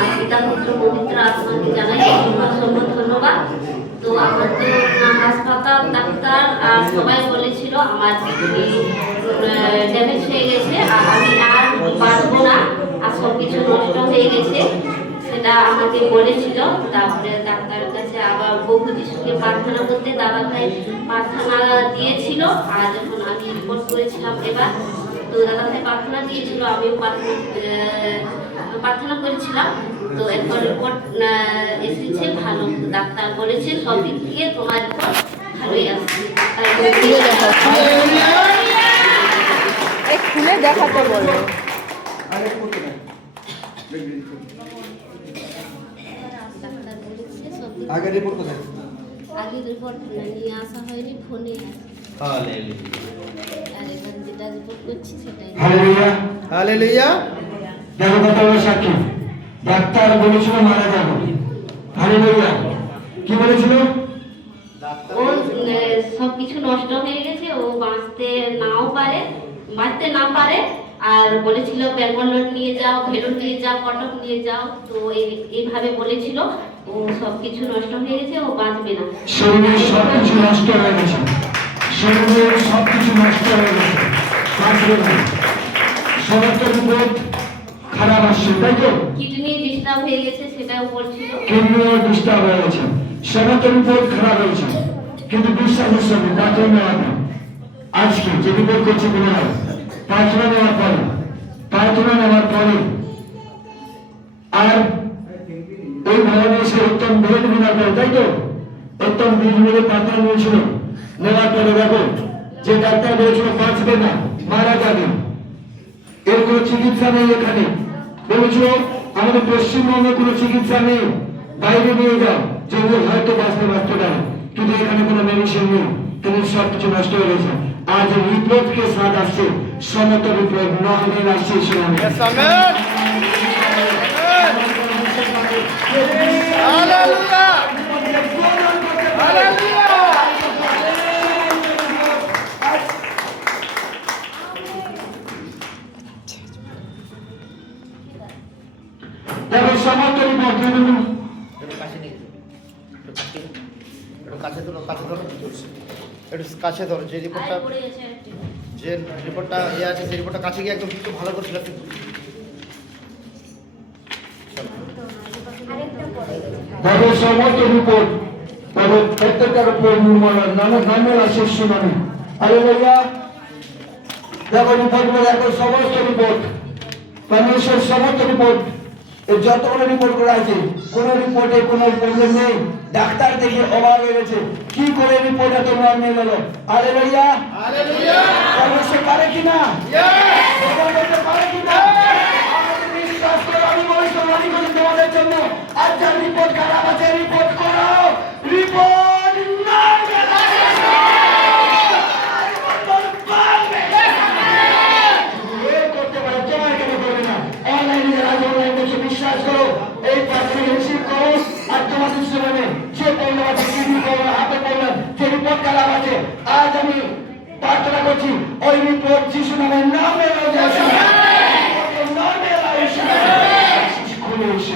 আর পিতা পুত্র পবিত্র আত্মাকে জানাই অসংখ্য ধন্যবাদ। তো আমার তো হাসপাতাল ডাক্তার আর সবাই বলেছিল আমার কিডনি ড্যামেজ হয়ে গেছে আর আমি আর পারবো না আর সব কিছু নষ্ট হয়ে গেছে, সেটা আমাকে বলেছিল। তারপরে ডাক্তারের কাছে আবার বহু যিশুকে প্রার্থনা করতে দাদা ভাই প্রার্থনা দিয়েছিল। আর যখন আমি রিপোর্ট করেছিলাম এবার, তো দাদা ভাই প্রার্থনা দিয়েছিল, আমিও প্রার্থনা করেছিলাম। তো এরপর রিপোর্ট এসেছে ভালো, ডাক্তার বলেছে সব দিক থেকে তোমার রিপোর্ট ভালোই আসছে। খুলে দেখাতে বলো। আগের রিপোর্ট কোথায়? আগের রিপোর্ট নিয়ে আসা হয়নি, ফোনে আর এখানে যেটা রিপোর্ট করছি সেটাই। Hallelujah hallelujah. দেখো কথা বলে সাক্ষী, ডাক্তার বলেছিল মারা যাবো। হালেলুয়া। কি বলেছিল? ও সব কিছু নষ্ট হয়ে গেছে, ও বাঁচতে না পারে আর বলেছিল ব্যাঙ্গালোর নিয়ে যাও, ভেলোর নিয়ে যাও, কটক নিয়ে যাও। তো এইভাবে বলেছিল ও সব কিছু নষ্ট হয়ে গেছে, ও বাঁচবে না। শরীরের সব কিছু নষ্ট হয়ে গেছে, শরীরের সব কিছু নষ্ট হয়ে গেছে, বাঁচবে না। সমস্ত রিপোর্ট খারাপ আসছে, তাই তো? কিডনি ডিস্টার্ব হয়ে গেছে সেটাও বলছিল। কিডনিও ডিস্টার্ব হয়ে গেছে, সমস্ত রিপোর্ট খারাপ হয়েছে, কিন্তু বিশ্বাসের সঙ্গে ডাক্তার নেওয়া না। আজকে যে রিপোর্ট করছে পুনরায় প্রার্থনা নেওয়ার পরে আর ওই ভবনে এসে উত্তম বীজ নেওয়ার পরে, তাই তো? উত্তম বীজ বলে প্রার্থনা নিয়েছিল, নেওয়ার পরে দেখো যে ডাক্তার বলেছিল বাঁচবে না, মারা যাবে, এর কোনো চিকিৎসা নেই। এখানে বলেছিল আমাদের পশ্চিমবঙ্গে কোনো চিকিৎসা নেই, বাইরে নিয়ে যাও, যেগুলো হয়তো বাঁচতে পারে, কিন্তু এখানে কোনো মেডিসিন নেই, কিন্তু সবকিছু নষ্ট হয়ে গেছে। আজ রিপোর্ট কে সাথ আসছে, সমস্ত রিপোর্ট নর্মাল আসছে। দেখো সমস্ত রিপোর্ট কাছে ধরো, যে রিপোর্টটা ইয়ে আছে সেই রিপোর্টটা কাছে গিয়ে একদম একটু ভালো করে ছিল। দেখো সমস্ত রিপোর্ট, তবে প্রত্যেকটার উপর নর্মাল আসছে শুনানি। হালেলুয়া। দেখো রিপোর্টগুলো দেখো, সমস্ত রিপোর্ট মানুষের সমস্ত রিপোর্ট, যতগুলো রিপোর্ট করা আছে কোন রিপোর্টে কোনো প্রবলেম নেই। ডাক্তার দেখে অবাক হয়ে গেছে, কি করে রিপোর্ট এত নর্মাল হলো। হালেলুয়া। সে পারে কিনা, পারে কিনা? বিশ্বাস করো, আমি ভবিষ্যৎবাণী করি তোমাদের জন্য। আর যার রিপোর্ট খারাপ আছে রিপোর্ট করো, রিপোর্ট বিশ্বাস করো, এই প্রার্থনা রিসিভ করো। আর তোমাদের জীবনে যে প্রবলেম আছে, কিডনি প্রবলেম, হাতে প্রবলেম, যে রিপোর্ট খারাপ আছে, আজ আমি প্রার্থনা করছি ওই রিপোর্ট যিশু নামের নামে খুলে এসে